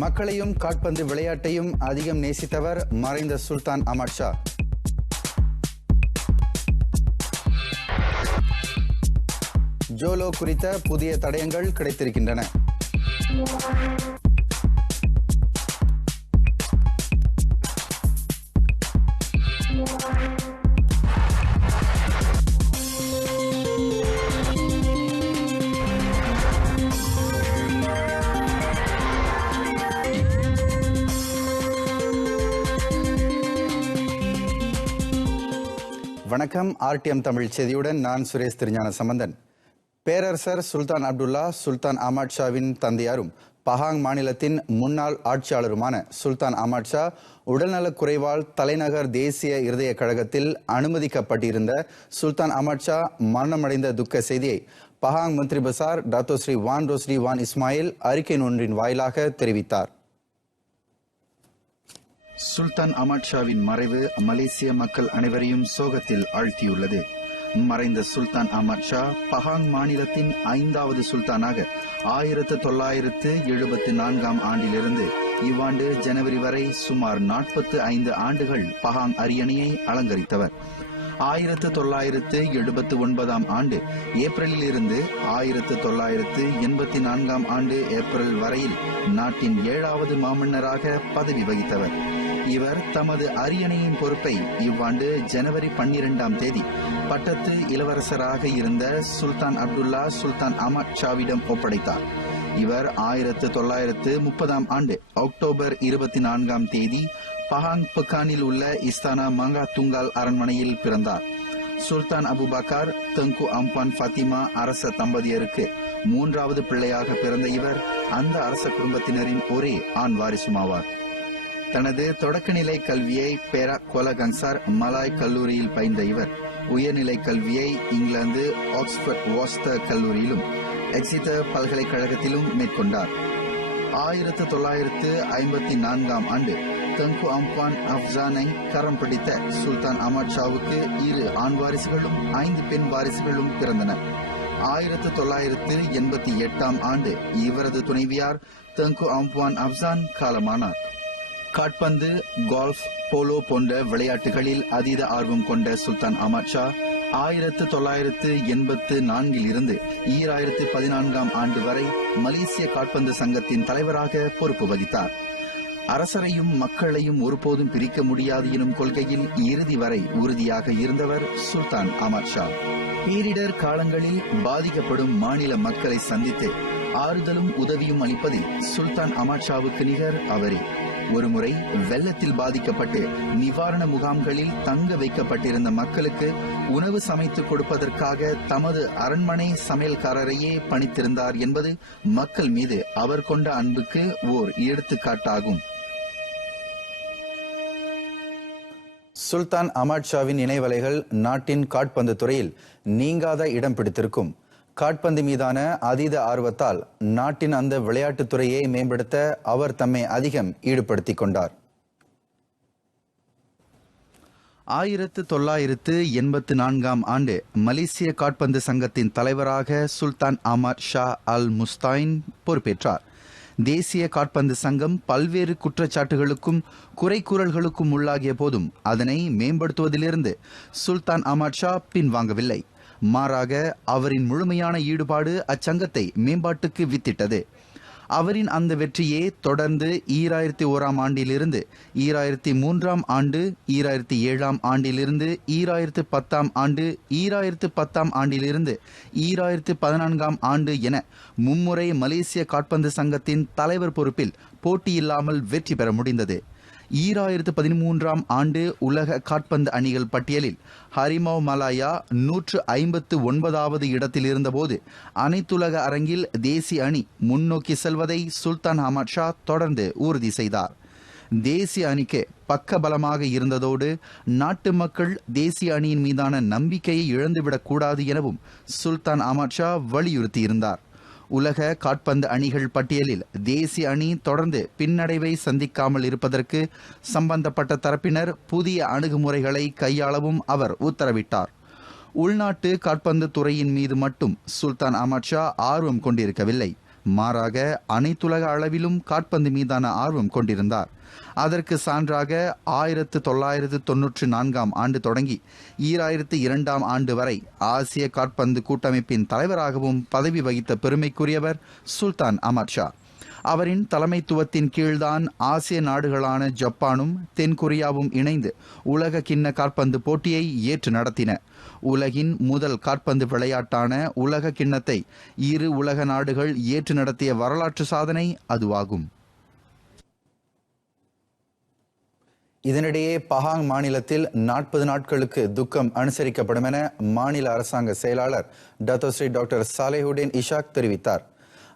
மக்களையும் கால்பந்து விளையாட்டையும் அதிகம் நேசித்தவர் மறைந்த சுல்தான் அஹ்மத் ஷா. ஜோலோ குறித்த புதிய தடயங்கள் கிடைத்திருக்கின்றன. வணக்கம். ஆர்டிஎம் தமிழ் செய்தியுடன் நான் சுரேஷ் திருஞான சம்பந்தன். பேரரசர் சுல்தான் அப்துல்லா சுல்தான் அஹ்மத் ஷாவின் தந்தையாரும் பஹாங் மாநிலத்தின் முன்னாள் ஆட்சியாளருமான சுல்தான் அஹ்மத் ஷா உடல்நலக் குறைவால் தலைநகர் தேசிய இருதய கழகத்தில் அனுமதிக்கப்பட்டிருந்த சுல்தான் அஹ்மத் ஷா மரணமடைந்த துக்க செய்தியை பஹாங் மந்திரி பசார் டாக்டர் ஸ்ரீ வான் ரோஸ்ரி வான் இஸ்மாயில் அறிக்கை ஒன்றின் வாயிலாக தெரிவித்தார். சுல்தான் அஹ்மத் ஷாவின் மறைவு மலேசிய மக்கள் அனைவரையும் சோகத்தில் ஆழ்த்தியுள்ளது. மறைந்த சுல்தான் அஹ்மத் ஷா பஹாங் மாநிலத்தின் 5வது சுல்தானாக 1974 ஆண்டிலிருந்து இவ்வாண்டு ஜனவரி வரை சுமார் 45 ஆண்டுகள் பஹாங் அரியணையை அலங்கரித்தவர். 1979 ஆண்டு ஏப்ரலில் இருந்து 1984 ஆண்டு ஏப்ரல் வரையில் நாட்டின் 7வது மாமன்னராக பதவி வகித்தவர். இவர் தமது அரியணையின் பொறுப்பை இவ்வாண்டு ஜனவரி 12ஆம் தேதி பட்டத்து இளவரசராக இருந்த சுல்தான் அப்துல்லா சுல்தான் அஹ்மத் ஷாவிடம் ஒப்படைத்தார். இவர் 1930 ஆண்டு அக்டோபர் 24ஆம் தேதி பஹாங் பக்கானில் உள்ள இஸ்தானா மங்கா துங்கால் அரண்மனையில் பிறந்தார். சுல்தான் அபுபக்கர் தங்கு அம்பான் ஃபாத்திமா அரச தம்பதியருக்கு 3வது பிள்ளையாக பிறந்த இவர் அந்த அரச குடும்பத்தினரின் ஒரே ஆண் வாரிசுமாவார். தனது தொடக்கநிலை கல்வியை பேரா கோலகங்சார் மலாய் கல்லூரியில் பயின்ற இவர் உயர்நிலை கல்வியை இங்கிலாந்து ஆக்ஸ்போர்ட் வாஸ்டர் கல்லூரியிலும் எக்ஸிட்டர் பல்கலைக்கழகத்திலும் மேற்கொண்டார். 1954 ஆண்டு தங்கு அம்பான் அப்சானை கரம் பிடித்த சுல்தான் அஹ்மத் ஷாவுக்கு 2 ஆண் வாரிசுகளும் 5 பெண் வாரிசுகளும் பிறந்தனர். 1988 ஆண்டு இவரது துணைவியார் தங்கு அம்பான் அப்சான் காலமானார். காட்பந்து, கோல்ஃப், போலோ போன்ற விளையாட்டுகளில் அதீத ஆர்வம் கொண்ட சுல்தான் அஹ்மத் ஷா 1984 இருந்து 2014 ஆண்டு வரை மலேசிய கால்பந்து சங்கத்தின் தலைவராக பொறுப்பு வகித்தார். அரசரையும் மக்களையும் ஒருபோதும் பிரிக்க முடியாது எனும் கொள்கையில் இறுதி வரை உறுதியாக இருந்தவர் சுல்தான் அஹ்மத் ஷா. பேரிடர் காலங்களில் பாதிக்கப்படும் மாநில மக்களை சந்தித்து ஆறுதலும் உதவியும் அளிப்பதில் சுல்தான் அஹ்மத் ஷாவுக்கு நிகர் அவரே. ஒருமுறை வெள்ளத்தில் பாதிக்கப்பட்டு நிவாரண முகாம்களில் தங்க வைக்கப்பட்டிருந்த மக்களுக்கு உணவு சமைத்து கொடுப்பதற்காக தமது அரண்மனை சமையல்காரரையே பணித்திருந்தார் என்பது மக்கள் மீது அவர் கொண்ட அன்புக்கு ஓர் எடுத்துக்காட்டாகும். சுல்தான் அஹ்மத் ஷாவின் நினைவலைகள் நாட்டின் கால்பந்து துறையில் நீங்காத இடம் பிடித்திருக்கும். கால்பந்து மீதான அதீத ஆர்வத்தால் நாட்டின் அந்த விளையாட்டுத் துறையை மேம்படுத்த அவர் தம்மை அதிகம் ஈடுபடுத்திக் கொண்டார். 1984 ஆண்டு மலேசிய கால்பந்து சங்கத்தின் தலைவராக சுல்தான் அஹ்மத் ஷா அல் முஸ்தாயின் பொறுப்பேற்றார். தேசிய கால்பந்து சங்கம் பல்வேறு குற்றச்சாட்டுகளுக்கும் குறைகூறல்களுக்கும் உள்ளாகிய போதும் அதனை மேம்படுத்துவதிலிருந்து சுல்தான் அஹ்மத் ஷா பின்வாங்கவில்லை. மாறாக அவரின் முழுமையான ஈடுபாடு அச்சங்கத்தை மேம்பாட்டுக்கு வித்திட்டது. அவரின் அந்த வெற்றியே தொடர்ந்து 2001 ஆண்டிலிருந்து 2003 ஆண்டு, 2007 ஆண்டிலிருந்து 2010 ஆண்டு, 2010 ஆண்டிலிருந்து 2014 ஆண்டு என மும்முறை மலேசிய கால்பந்து சங்கத்தின் தலைவர் பொறுப்பில் போட்டியில்லாமல் வெற்றி பெற முடிந்தது. 2013 ஆண்டு உலக கால்பந்து அணிகள் பட்டியலில் ஹரிமவ் மலாயா 159வது இடத்தில் இருந்தபோது அனைத்துலக அரங்கில் தேசிய அணி முன்னோக்கி செல்வதை சுல்தான் அஹ்மத் ஷா தொடர்ந்து உறுதி செய்தார். தேசிய அணிக்கு பக்கபலமாக இருந்ததோடு நாட்டு மக்கள் தேசிய அணியின் மீதான நம்பிக்கையை இழந்துவிடக்கூடாது எனவும் சுல்தான் அஹ்மத் ஷா வலியுறுத்தியிருந்தார். உலக கால்பந்து அணிகள் பட்டியலில் தேசிய அணி தொடர்ந்து பின்னடைவை சந்திக்காமல் இருப்பதற்கு சம்பந்தப்பட்ட தரப்பினர் புதிய அணுகுமுறைகளை கையாளவும் அவர் உத்தரவிட்டார். உள்நாட்டு கால்பந்து துறையின் மீது மட்டும் சுல்தான் அஹ்மத் ஷா ஆர்வம் கொண்டிருக்கவில்லை, மாறாக அனைத்துலக அளவிலும் காற்பந்து மீதான ஆர்வம் கொண்டிருந்தார். அதற்கு சான்றாக 1994 ஆண்டு தொடங்கி 2002 ஆண்டு வரை ஆசிய காற்பந்து கூட்டமைப்பின் தலைவராகவும் பதவி வகித்த பெருமைக்குரியவர் சுல்தான் அமர் ஷா. அவரின் தலைமைத்துவத்தின் கீழ்தான் ஆசிய நாடுகளான ஜப்பானும் தென்கொரியாவும் இணைந்து உலக கிண்ண காற்பந்து போட்டியை ஏற்று நடத்தின. உலகின் முதல் காற்பந்து விளையாட்டான உலக கிண்ணத்தை இரு உலக நாடுகள் ஏற்று நடத்திய வரலாற்று சாதனை அதுவாகும். இதனிடையே பஹாங் மாநிலத்தில் 40 நாட்களுக்கு துக்கம் அனுசரிக்கப்படும் என மாநில அரசாங்க செயலாளர் டத்தோஸ்ரீ டாக்டர் சாலேஹுடீன் இஷாக் தெரிவித்தார்.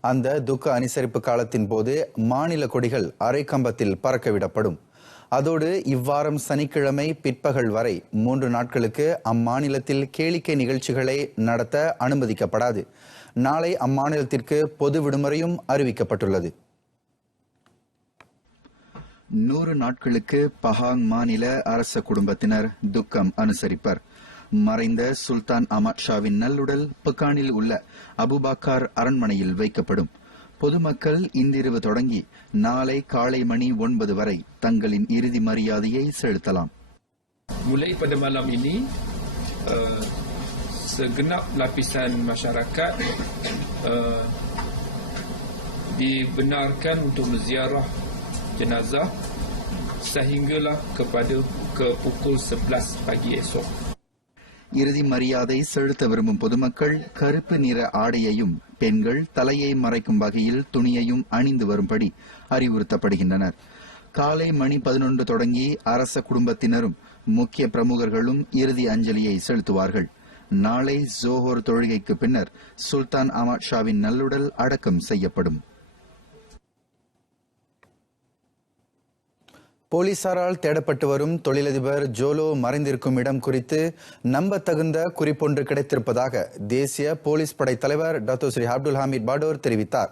அந்த துக்க அனுசரிப்பு காலத்தின் போது மாநில கொடிகள் அரை கம்பத்தில் பறக்கவிடப்படும். அதோடு இவ்வாரம் சனிக்கிழமை பிற்பகல் வரை 3 நாட்களுக்கு அம்மாநிலத்தில் கேளிக்கை நிகழ்ச்சிகளை நடத்த அனுமதிக்கப்படாது. நாளை அம்மாநிலத்திற்கு பொது விடுமுறையும் அறிவிக்கப்பட்டுள்ளது. 100 நாட்களுக்கு பஹாங் மாநில அரச குடும்பத்தினர் துக்கம் அனுசரிப்பர். மறைந்த சுல்தான் அமர் ஷாவின் நல்லுடல் பக்கானில் உள்ள அபுபாக்கார் அரண்மனையில் வைக்கப்படும். பொதுமக்கள் இன்றிரவு தொடங்கி நாளை காலை மணி 9 வரை தங்களின் இறுதி மரியாதையை செலுத்தலாம். Mulai pada malam ini, segenap lapisan masyarakat dibenarkan untuk menziarah jenazah sehinggalah ke pukul 11 pagi esok. இறுதி மரியாதை செலுத்த விரும்பும் பொதுமக்கள் கருப்பு நிற ஆடையையும் பெண்கள் தலையை மறைக்கும் வகையில் துணியையும் அணிந்து வரும்படி அறிவுறுத்தப்படுகின்றனர். காலை மணி 11 தொடங்கி அரச குடும்பத்தினரும் முக்கிய பிரமுகர்களும் இறுதி அஞ்சலியை செலுத்துவார்கள். நாளை ஜோஹர் தொழுகைக்கு பின்னர் சுல்தான் அமர் ஷாவின் நல்லுடல் அடக்கம் செய்யப்படும். போலீசாரால் தேடப்பட்டு வரும் தொழிலதிபர் ஜோலோ மறைந்திருக்கும் இடம் குறித்து நம்பத்தகுந்த குறிப்பொன்று கிடைத்திருப்பதாக தேசிய போலீஸ் படை தலைவர் டத்தோஸ்ரீ அப்துல் ஹமீத் பாடோர் தெரிவித்தார்.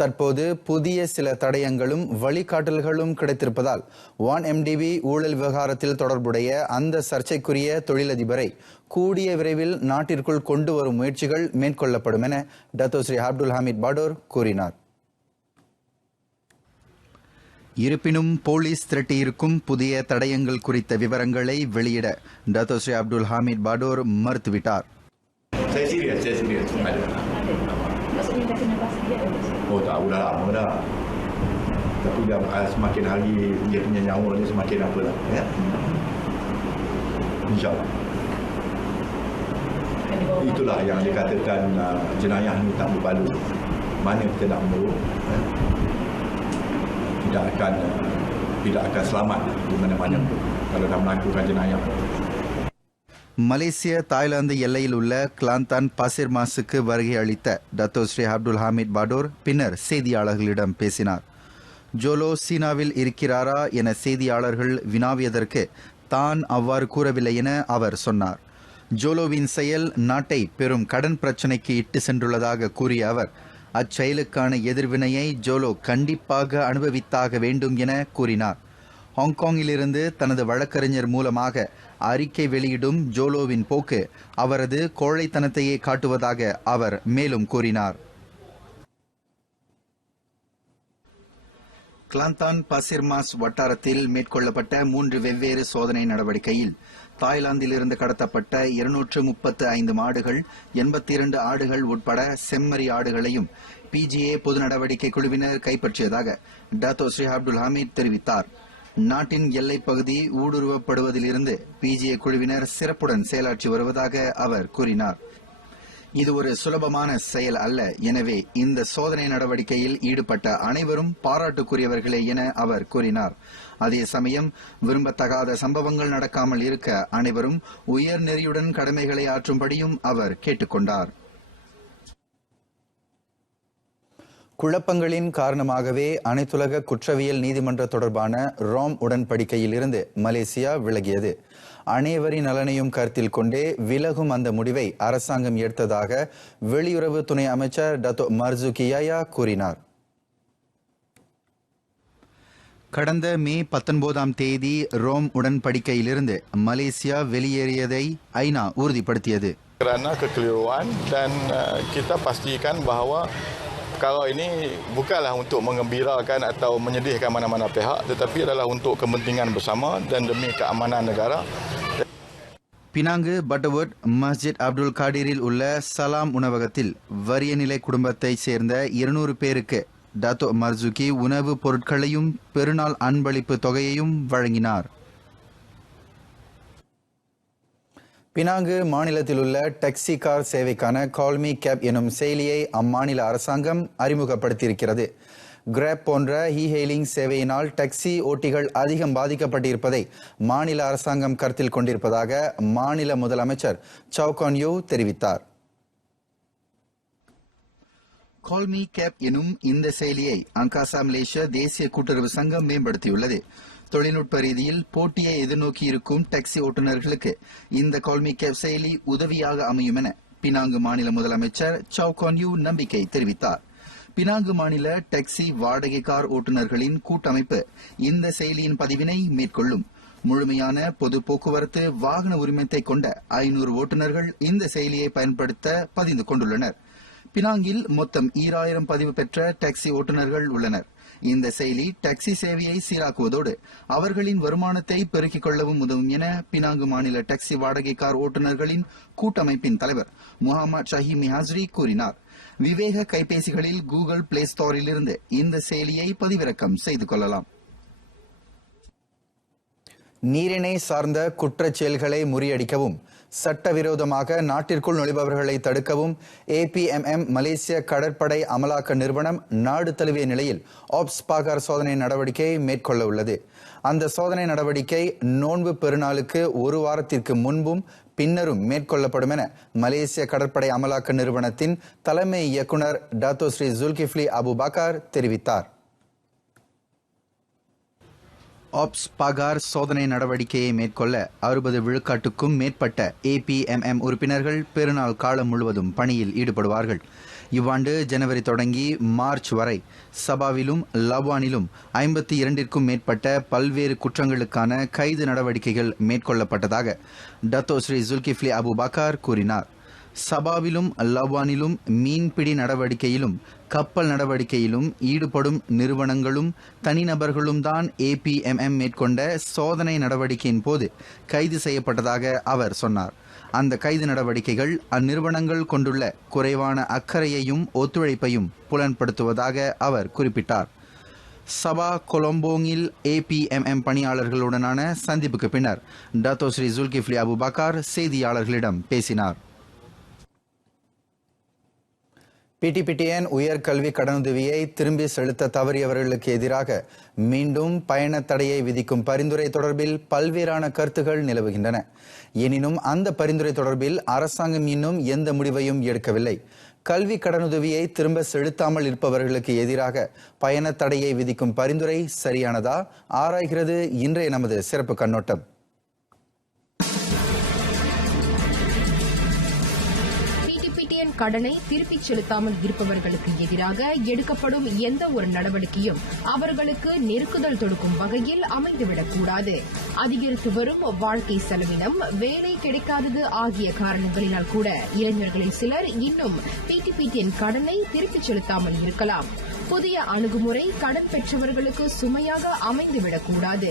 தற்போது புதிய சில தடயங்களும் வழிகாட்டல்களும் கிடைத்திருப்பதால் 1MDB ஊழல் விவகாரத்தில் தொடர்புடைய அந்த சர்ச்சைக்குரிய தொழிலதிபரை கூடிய விரைவில் நாட்டிற்குள் கொண்டு வரும் முயற்சிகள் மேற்கொள்ளப்படும் என டத்தோஸ்ரீ அப்துல் ஹமீத் பாடோர் கூறினார். இருப்பினும் போலீஸ் திரட்டியிருக்கும் புதிய தடயங்கள் குறித்த விவரங்களை வெளியிட டத்தோஸ்ரீ அப்துல் ஹமீத் பாடோர் மறுத்துவிட்டார். Saya serius. Ada. Maksudnya dah kena pasti dia ada. Oh, tahu dah lama dah. Tapi dah semakin hari dia punya nyawa dia semakin apa lah. Ya? InsyaAllah. Itulah yang dikatakan jenayah ni tak berbaloi. Mana kita nak menurut. Tidak akan selamat di mana-mana pun kalau dah melakukan jenayah. மலேசிய Thailand எல்லையில் உள்ள Kelantan Pasir மாசுக்கு வருகை அளித்த Datuk Seri Abdul Hamid பாடோர் பின்னர் செய்தியாளர்களிடம் பேசினார். ஜோலோ சீனாவில் இருக்கிறாரா என செய்தியாளர்கள் வினாவியதற்கு தான் அவ்வாறு கூறவில்லை என அவர் சொன்னார். ஜோலோவின் செயல் நாட்டை பெரும் கடன் பிரச்சினைக்கு இட்டு சென்றுள்ளதாக கூறிய அவர் அச்செயலுக்கான எதிர்வினையை ஜோலோ கண்டிப்பாக அனுபவித்தாக வேண்டும் என கூறினார். ஹாங்காங்கிலிருந்து தனது வழக்கறிஞர் மூலமாக அறிக்கை வெளியிடும் ஜோலோவின் போக்கு அவரது கோழைத்தனத்தையே காட்டுவதாக அவர் மேலும் கூறினார். கிளாந்தான் பாசிர்மாஸ் வட்டாரத்தில் மேற்கொள்ளப்பட்ட 3 வெவ்வேறு சோதனை நடவடிக்கையில் தாய்லாந்திலிருந்து கடத்தப்பட்ட 235 மாடுகள், 82 ஆடுகள் உட்பட செம்மறி ஆடுகளையும் PGA பொது நடவடிக்கை குழுவினர் கைப்பற்றியதாக டத்தோஸ்ரீ அப்துல் ஹமீத் தெரிவித்தார். நாட்டின் எல்லைப் பகுதி ஊடுருவப்படுவதிலிருந்து PGA குழுவினர் சிறப்புடன் செயலாற்றி வருவதாக அவர் கூறினார். இது ஒரு சுலபமான செயல் அல்ல. எனவே இந்த சோதனை நடவடிக்கையில் ஈடுபட்ட அனைவரும் பாராட்டுக்குரியவர்களே என அவர் கூறினார். அதே சமயம் விரும்பத்தகாத சம்பவங்கள் நடக்காமல் இருக்க அனைவரும் உயர் நெறியுடன் கடமைகளை ஆற்றும்படியும் அவர் கேட்டுக்கொண்டார். குழப்பங்களின் காரணமாகவே அனைத்துலக குற்றவியல் நீதிமன்ற தொடர்பான ரோம் உடன்படிக்கையில் இருந்து மலேசியா விலகியது. அனைவரின் நலனையும் கருத்தில் கொண்டே விலகும் அந்த முடிவை அரசாங்கம் எடுத்ததாக வெளியுறவு துணை அமைச்சர் டத்தோ மர்சுகி யாயா கூறினார். கடந்த மே 19ஆம் தேதி ரோம் உடன்படிக்கையிலிருந்து மலேசியா வெளியேறியதை ஐநா உறுதிப்படுத்தியது. Kerana kekeliruan dan kita pastikan bahawa perkara ini bukanlah untuk menggembirakan atau menyedihkan mana-mana pihak, tetapi adalah untuk kepentingan bersama dan demi keamanan negara. Penang பட்டவுட் மஸ்ஜித் அப்துல் காடிரில் உள்ள சலாம் உணவகத்தில் வறிய நிலை குடும்பத்தைச் சேர்ந்த 200 பேருக்கு டத்தோ மர்சுகி உணவுப் பொருட்களையும் பெருநாள் அன்பளிப்பு தொகையையும் வழங்கினார். பினாங்கு மாநிலத்தில் உள்ள டாக்ஸி கார் சேவைக்கான கால்மி கேப் எனும் செயலியை அம்மாநில அரசாங்கம் அறிமுகப்படுத்தியிருக்கிறது. கிராப் போன்ற ஹெயிலிங் சேவையினால் டாக்ஸி ஓட்டிகள் அதிகம் பாதிக்கப்பட்டிருப்பதை மாநில அரசாங்கம் கருத்தில் கொண்டிருப்பதாக மாநில முதலமைச்சர் சவுகான் யூ தெரிவித்தார். கால்மி கேப் எனும் இந்த செயலியை அங்காசா மலேசியா தேசிய கூட்டுறவு சங்கம் மேம்படுத்தியுள்ளது. தொழில்நுட்ப ரீதியில் போட்டியை எதிர்நோக்கி இருக்கும் டாக்ஸி ஓட்டுநர்களுக்கு இந்த கால்மி கேப் செயலி உதவியாக அமையும் என பினாங்கு மாநில முதலமைச்சர் சவுகான் யூ நம்பிக்கை தெரிவித்தார். பினாங்கு மாநில டாக்ஸி வாடகை கார் ஓட்டுநர்களின் கூட்டமைப்பு இந்த செயலியின் பதிவினை மேற்கொள்ளும். முழுமையான பொது போக்குவரத்து வாகன உரிமத்தை கொண்ட 500 ஓட்டுநர்கள் இந்த செயலியை பயன்படுத்த பதிந்து கொண்டுள்ளனர். பினாங்கில் மொத்தம் 2000 பதிவு பெற்ற டாக்ஸி ஓட்டுநர்கள் உள்ளனர். இந்த செயலி டாக்ஸி சேவையை சீராக்குவதோடு அவர்களின் வருமானத்தை பெருக்கிக் கொள்ளவும் உதவும் என பினாங்கு மாநில டாக்ஸி வாடகை கார் ஓட்டுநர்களின் கூட்டமைப்பின் தலைவர் முகமது ஷஹீமி ஹாஸ்ரி கூறினார். விவேக கைபேசிகளில் கூகுள் பிளே ஸ்டோரிலிருந்து இந்த செயலியை பதிவிறக்கம் செய்து கொள்ளலாம். நீரிணை சார்ந்த குற்றச் செயல்களை முறியடிக்கவும் சட்டவிரோதமாக நாட்டிற்குள் நுழைபவர்களை தடுக்கவும் APMM மலேசிய கடற்படை அமலாக்க நிறுவனம் நாடு தழுவிய நிலையில் ஆப்ஸ் பாகார் சோதனை நடவடிக்கை மேற்கொள்ள உள்ளது. அந்த சோதனை நடவடிக்கை நோன்பு பெருநாளுக்கு ஒரு வாரத்திற்கு முன்பும் பின்னரும் மேற்கொள்ளப்படும் என மலேசிய கடற்படை அமலாக்க நிறுவனத்தின் தலைமை இயக்குனர் டாத்தோ ஸ்ரீ ஜுல்கிஃப்லி அபுபக்கர் தெரிவித்தார். ஆப்ஸ் பாகார் சோதனை நடவடிக்கையை மேற்கொள்ள 60 விழுக்காட்டுக்கும் மேற்பட்ட APMM உறுப்பினர்கள் பெருநாள் காலம் முழுவதும் பணியில் ஈடுபடுவார்கள். இவ்வாண்டு ஜனவரி தொடங்கி மார்ச் வரை சபாவிலும் லவானிலும் 52க்கும் மேற்பட்ட பல்வேறு குற்றங்களுக்கான கைது நடவடிக்கைகள் மேற்கொள்ளப்பட்டதாக டத்தோ ஸ்ரீ ஜுல்கிஃப்லி அபுபக்கர் கூறினார். சபாவிலும் லவானிலும் மீன்பிடி நடவடிக்கையிலும் கப்பல் நடவடிக்கையிலும் ஈடுபடும் நிறுவனங்களும் தனிநபர்களும் தான் APMM மேற்கொண்ட சோதனை நடவடிக்கையின் போது கைது செய்யப்பட்டதாக அவர் சொன்னார். அந்த கைது நடவடிக்கைகள் அந்நிறுவனங்கள் கொண்டுள்ள குறைவான அக்கறையையும் ஒத்துழைப்பையும் புலன்படுத்துவதாக அவர் குறிப்பிட்டார். சபா கொலம்போங்கில் APMM பணியாளர்களுடனான சந்திப்புக்கு பின்னர் டத்தோ ஸ்ரீ ஜுல்கிஃப்லி அபுபக்கர் செய்தியாளர்களிடம் பேசினார். PTPTN உயர்கல்வி கடனுதவியை திரும்பி செலுத்த தவறியவர்களுக்கு எதிராக மீண்டும் பயண தடையை விதிக்கும் பரிந்துரை தொடர்பில் பல்வேறான கருத்துகள் நிலவுகின்றன. எனினும் அந்த பரிந்துரை தொடர்பில் அரசாங்கம் இன்னும் எந்த முடிவையும் எடுக்கவில்லை. கல்வி கடனுதவியை திரும்ப செலுத்தாமல் இருப்பவர்களுக்கு எதிராக பயண தடையை விதிக்கும் பரிந்துரை சரியானதா ஆராய்கிறது இன்றைய நமது சிறப்பு கண்ணோட்டம். கடனை திருப்பிச் செலுத்தாமல் இருப்பவர்களுக்கு எதிராக எடுக்கப்படும் எந்த ஒரு நடவடிக்கையும் அவர்களுக்கு நெருக்குதல் தொடுக்கும் வகையில் அமைந்துவிடக்கூடாது. அதிகரித்து வரும் வாழ்க்கை செலவினம், வேலை கிடைக்காதது ஆகிய காரணங்களினால் கூட இளைஞர்களில் சிலர் இன்னும் PTPTN கடனை திருப்பிச் செலுத்தாமல் இருக்கலாம். புதிய அணுகுமுறை கடன் பெற்றவர்களுக்கு சுமையாக அமைந்துவிடக்கூடாது.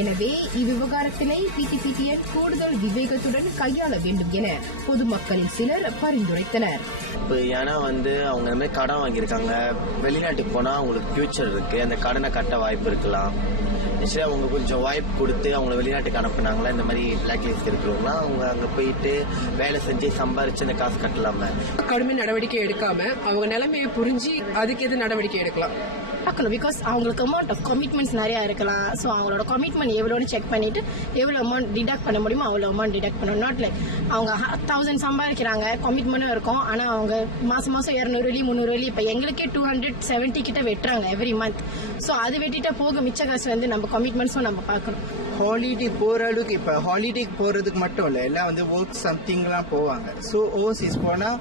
எனவே இவ்விவகாரத்தினை PTPTN கூடுதல் விவேகத்துடன் கையாள வேண்டும் என பொதுமக்களில் சிலர் பரிந்துரைத்தனர். ஏன்னா அவங்க இந்த மாதிரி கடன் வாங்கியிருக்காங்க, வெளிநாட்டுக்கு போனா அவங்களுக்கு ஃபியூச்சர் இருக்கு, அந்த கடனை கட்ட வாய்ப்பு இருக்கலாம். அவங்க கொஞ்சம் வாய்ப்பு கொடுத்து அவங்க வெளிநாட்டுக்கு அனுப்புனாங்களா, இந்த மாதிரி பிளாக் லிஸ்ட் இருக்கிறவங்களா அவங்க அங்க போயிட்டு வேலை செஞ்சு சம்பாரிச்சு அந்த காசு கட்டலாம. கடுமை நடவடிக்கை எடுக்காம அவங்க நிலைமையை புரிஞ்சு அதுக்கு எது நடவடிக்கை எடுக்கலாம் பார்க்கணும். பிகாஸ் அவங்களுக்கு அமௌண்ட் ஆஃப் கமிட்மெண்ட்ஸ் நிறையா இருக்கலாம். ஸோ அவங்களோட கமிட்மெண்ட் எவ்வளோன்னு செக் பண்ணிட்டு எவ்வளோ அமௌண்ட் டிடக்ட் பண்ண முடியுமோ அவ்வளோ அமௌண்ட் டிடக்ட் பண்ணணும். நாட் லைக் அவங்க 1000 சம்பாதிக்கிறாங்க, கமிட்மெண்ட்டும் இருக்கும், ஆனால் அவங்க மாதம் 200 வெள்ளி 300 வெள்ளி, இப்போ எங்களுக்கே 270 கிட்ட வெட்டுறாங்க எவ்ரி மந்த். ஸோ அது வெட்டிட்டா போக மிச்ச காசு நம்ம கமிட்மெண்ட்ஸும் நம்ம பார்க்கணும். ஹாலிடே போகிற அளவுக்கு இப்போ ஹாலிடேக்கு போகிறதுக்கு மட்டும் இல்லை, எல்லாம் ஒர்க் சம்திங்லாம் போவாங்க. ஸோ ஓவர்சீஸ் போனால்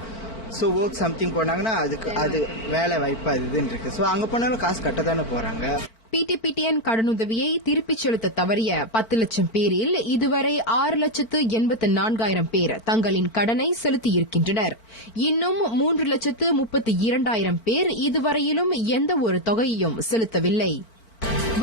ஒர்க் சம்திங் போனாங்கன்னா அதுக்கு அது வேலை வாய்ப்பு அது இதுன்னு இருக்கு. ஸோ அங்கே போனாலும் காசு கட்ட தானே போகிறாங்க. பிடிபிடிஎன் கடனுதவியை திருப்பிச் செலுத்த தவறிய 10 லட்சம் பேரில் இதுவரை 6,84,000 பேர் தங்களின் கடனை செலுத்தியிருக்கின்றனர். இன்னும் 3,32,000 பேர் இதுவரையிலும் எந்த ஒரு தொகையையும் செலுத்தவில்லை.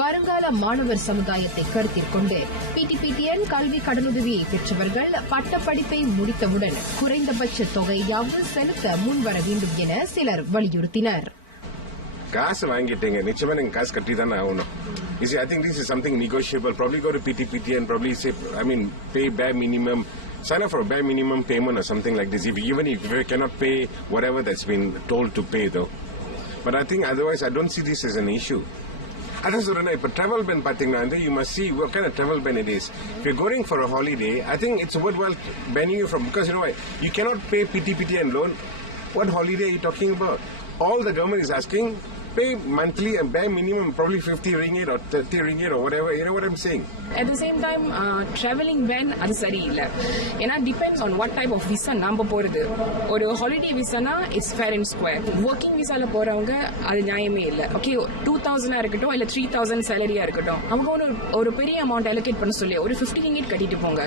வருங்கால மாணவர் சமுதாயத்தை கருத்தில் கொண்டு பிடிபிடிஎன் கல்வி கடனுதவியை பெற்றவர்கள் பட்டப்படிப்பை முடித்தவுடன் குறைந்தபட்ச தொகையாவது செலுத்த முன்வர வேண்டும் என சிலர் வலியுறுத்தினர். காசு வாங்கிட்டீங்க, நிச்சயமா நீங்க காசு கட்டி தானே ஆகணும். You see, I think this is something negotiable. Probably go to PTPT and probably say, pay bare minimum, sign up for a bare minimum payment or something like this. Even if you cannot pay whatever that's been told to pay, though. But I think otherwise, I don't see this as an issue. அதான் சொல்றேன், இப்போ travel ban பார்த்தீங்கன்னா you must see what kind of travel ban it is. If you're going for a holiday, I think it's worthwhile banning you from, because you know what, you cannot pay PTPT and loan. What holiday are you talking about? All the government is asking, pay monthly and bare minimum, probably 50 ringgit or 30 ringgit or whatever. You know what I'm saying? At the same time, traveling ban அது சரியில்லை. ஏன்னா depends on what type of visa நம்ம போறது. ஒரு holiday visana is fair and square. Working visaல போறவங்க அது நியாயமே இல்லை. ஓகே, 2,000 இருக்கட்டும் இல்ல 3,000 சேலரியா இருக்கட்டும், அவங்க ஒரு பெரிய அமௌண்ட் allocate பண்ண சொல்லி ஒரு 50 ringgit கட்டிட்டு போங்க,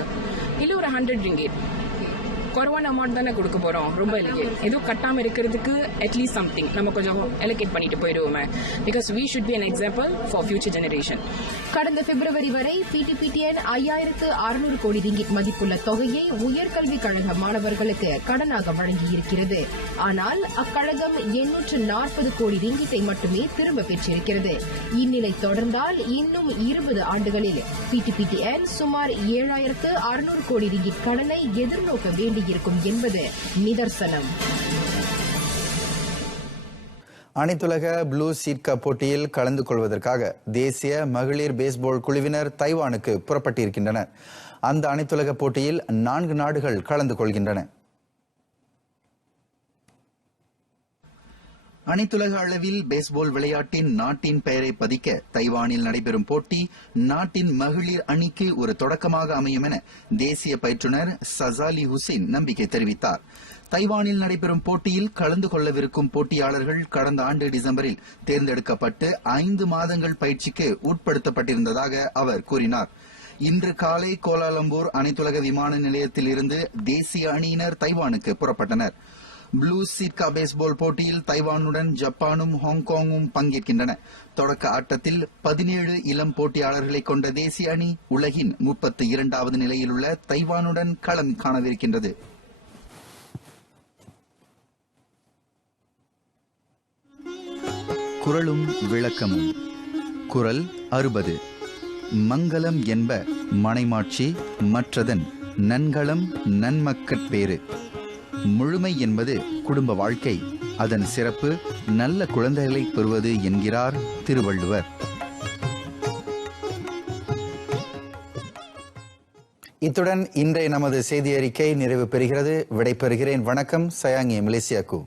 இல்ல ஒரு 100 ringgit. குறைவான அமௌண்ட் தானே கொடுக்க போறோம், ரொம்ப இல்லையே. ஏதோ கட்டாம இருக்கிறதுக்கு அட்லீஸ்ட் சம்திங் நம்ம கொஞ்சம் அலோகேட் பண்ணிட்டு போயிடுவோமே, because we should be an example for future generation. கடந்த பிப்ரவரி வரை பிடிபிடிஎன் 5,600 கோடி ரிங்கிட் மதிப்புள்ள தொகையை உயர்கல்விக் கழக மாணவர்களுக்கு கடனாக வழங்கியிருக்கிறது. ஆனால் அக்கழகம் 840 கோடி ரிங்கிட்டை மட்டுமே திரும்ப பெற்றிருக்கிறது. இந்நிலை தொடர்ந்தால் இன்னும் 20 ஆண்டுகளில் பிடிபிடிஎன் சுமார் 7,600 கோடி ரிங்கிட் கடனை எதிர்நோக்க வேண்டியிருக்கும் என்பது நிதர்சனம். அனைத்துலக ப்ளூ சீட் கப் போட்டியில் கலந்து கொள்வதற்காக தேசிய மகளிர் பேஸ்பால் குழுவினர் தைவானுக்கு புறப்பட்டிருக்கின்றனர். அந்த அனைத்துலக போட்டியில் 4 நாடுகள் கலந்து கொள்கின்றன. அனைத்துலக அளவில் பேஸ்பால் விளையாட்டின் நாட்டின் பெயரை பதிக்க தைவானில் நடைபெறும் போட்டி நாட்டின் மகளிர் அணிக்கு ஒரு தொடக்கமாக அமையும் என தேசிய பயிற்றுனர் சசாலி ஹுசைன் நம்பிக்கை தெரிவித்தார். தைவானில் நடைபெறும் போட்டியில் கலந்து கொள்ளவிருக்கும் போட்டியாளர்கள் கடந்த ஆண்டு டிசம்பரில் தேர்ந்தெடுக்கப்பட்டு 5 மாதங்கள் பயிற்சிக்கு உட்படுத்தப்பட்டிருந்ததாக அவர் கூறினார். இன்று காலை கோலாலம்பூர் அனைத்துலக விமான நிலையத்தில் இருந்து தேசிய அணியினர் தைவானுக்கு புறப்பட்டனர். ப்ளூ சீட்கா பேஸ்பால் போட்டியில் தைவானுடன் ஜப்பானும் ஹாங்காங்கும் பங்கேற்கின்றன. தொடக்க ஆட்டத்தில் 17 இளம் போட்டியாளர்களை கொண்ட தேசிய அணி உலகின் 32வது நிலையில் உள்ள தைவானுடன் களம் காணவிருக்கின்றது. குறளும் விளக்கமும். குறள் 60. மங்களம் என்ப மனைமாட்சி மற்றதன் நன்களம் நன்மக்கட்பேறு. முழுமை என்பது குடும்ப வாழ்க்கை, அதன் சிறப்பு நல்ல குழந்தைகளை பெறுவது என்கிறார் திருவள்ளுவர். இத்துடன் இன்றைய நமது செய்தி அறிக்கை நிறைவு பெறுகிறது. விடைபெறுகிறேன். வணக்கம். சயாங்கி மலேசியாக்கு.